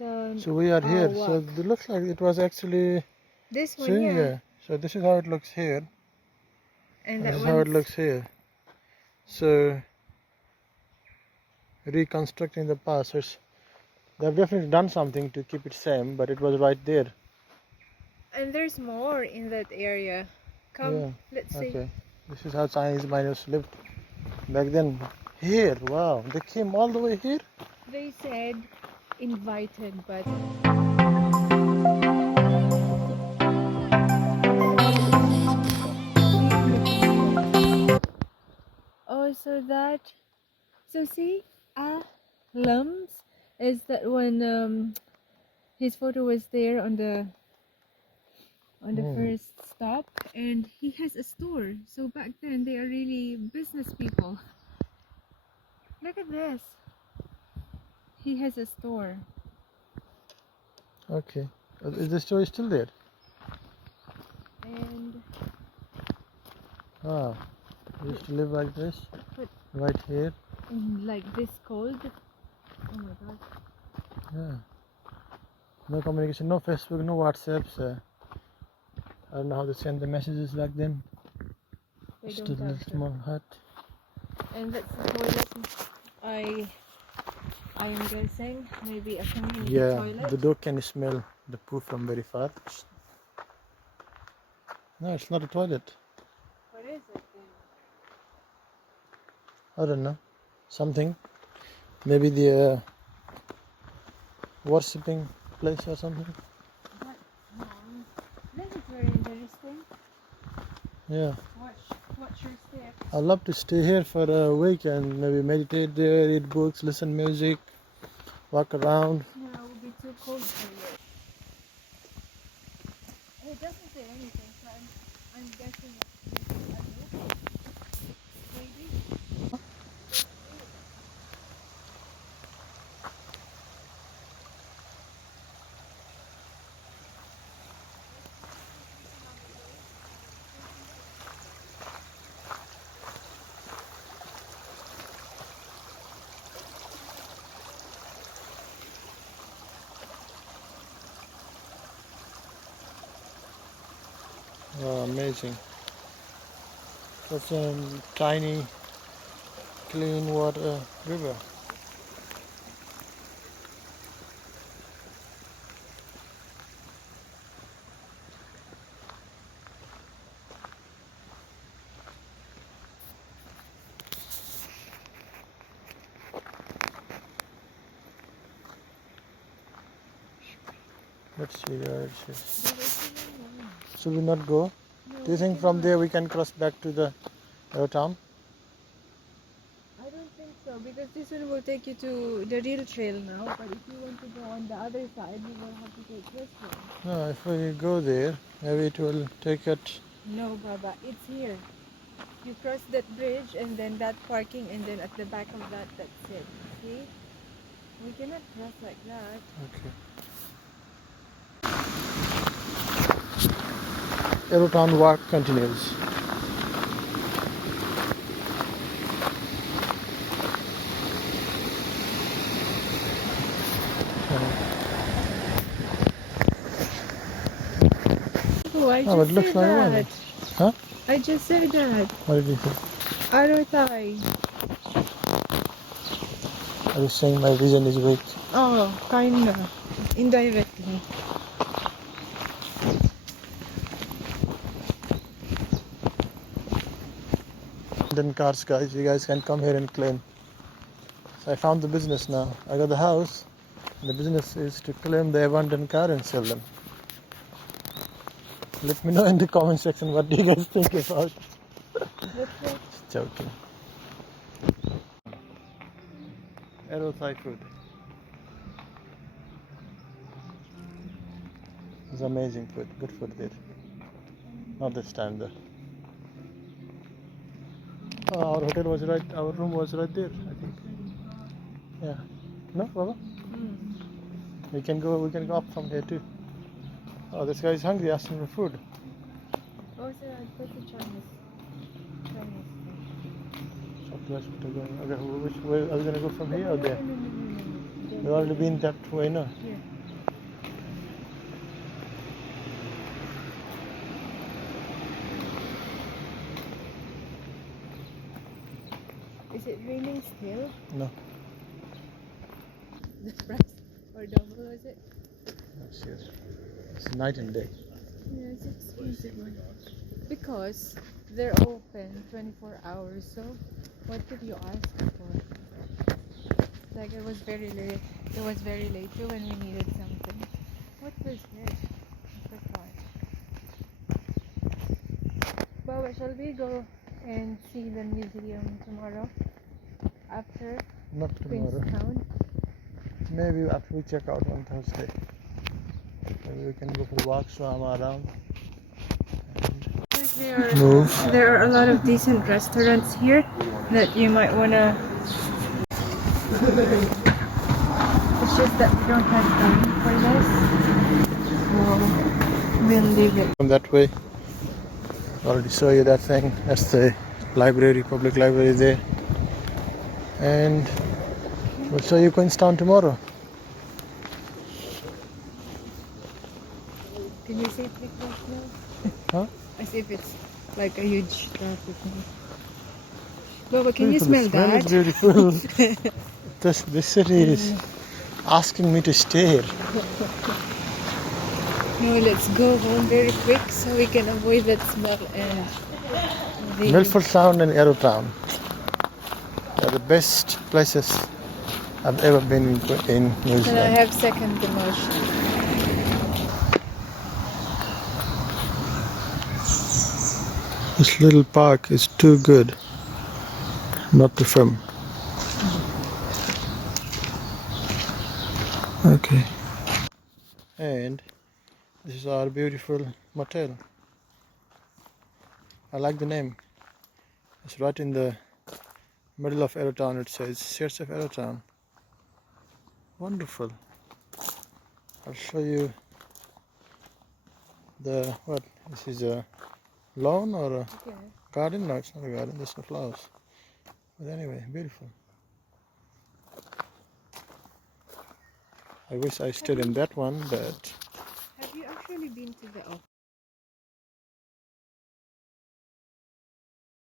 Arrowtown. So we are here. Walk. So it looks like it was actually This one, seen yeah. here. So this is how it looks here. And This that is how it one's looks here. So reconstructing the past. So they've definitely done something to keep it same, but it was right there. and there's more in that area. Come, Yeah. let's see. Okay. This is how Chinese miners lived back then. Here, wow, they came all the way here. They said invited, but oh, so see, lumps is that when his photo was there on the first stop, and he has a store. So back then they are really business people. Look at this. He has a store. Okay. Is the story still there? And Ah, we used to live like this, but right here. in like this cold. Oh my god. Yeah. No communication, no Facebook, no WhatsApps. I don't know how they send the messages back then. They Just a don't little have small hut. And that's the toilet. I am guessing maybe a community Yeah, toilet. the dog can smell the poo from very far. No, it's not a toilet. What is it then? I don't know. Something. Maybe the worshipping place or something. But, this is very interesting. Yeah. Watch your step. I'd love to stay here for a week and maybe meditate there, read books, listen music, walk around. No, it will be too cold for you. And it doesn't say anything, so I'm guessing it's a book. Maybe. Oh, amazing. Such a tiny, clean water river. Let's see where it is. Should we not go? No, Do you think from there we can cross back to the town? I don't think so, because this one will take you to the real trail now. But if you want to go on the other side, you will have to take this one. No, if we go there, maybe it will take it. No, Baba, it's here. You cross that bridge and then that parking, and then at the back of that, that's it. See? We cannot cross like that. Okay. Arrowtown walk continues. Oh, I Oh, just it looks said like that. one. Huh? I just said that. What did you say? Arrowtown. I was saying my vision is weak. Oh, kinda. Indirectly. Then cars, guys, you guys can come here and claim. So I found the business now. I got the house. The business is to claim the abandoned car and sell them. Let me know in the comment section what do you guys think about. Just joking. Arrow Thai food. It's amazing food. Good food there. Not this time though. Oh, our hotel was right. Our room was right there. I think. Yeah. No, Baba? We can go. We can go up from here too. Oh, this guy is hungry, asking for food. Oh, sir, that's a Chinese. Okay, which way are we gonna go from here or there? No. We've already been that way, no? Yeah. Is it raining still? No. The price or double, is it? Yes, yes. It's night and day. Yeah, it's expensive one. Because they're open 24 hours, so what did you ask for? Like it was very late. It was very late too when we needed something. What was this? I forgot. But shall we go and see the museum tomorrow? After Not tomorrow. Queenstown? Maybe after we check out on Thursday. Maybe we can go for a walk, swam around. There are a lot of decent restaurants here that you might wanna. It's just that we don't have time for this, so we'll leave it. From that way, already saw you that thing. That's the library, public library there. And we'll show you Queenstown tomorrow. Can you see it like that now? Huh? As if it's like a huge traffic now. Baba, can you Beautiful. smell The that? smell is beautiful. This city is asking me to stay. No, let's go home very quick so we can avoid that smell and the Milford Sound and Arrowtown are the best places I've ever been in New And I Zealand. have second demotion. This little park is too good not to film. Okay. And this is our beautiful motel. I like the name. It's right in the middle of Arrowtown. It says Church of Arrowtown. Wonderful. I'll show you the what? This is a lawn or a Yeah. garden? No, it's not a garden. There's no flowers. But anyway, beautiful. I wish I stayed in that one, but Have you actually been to the office?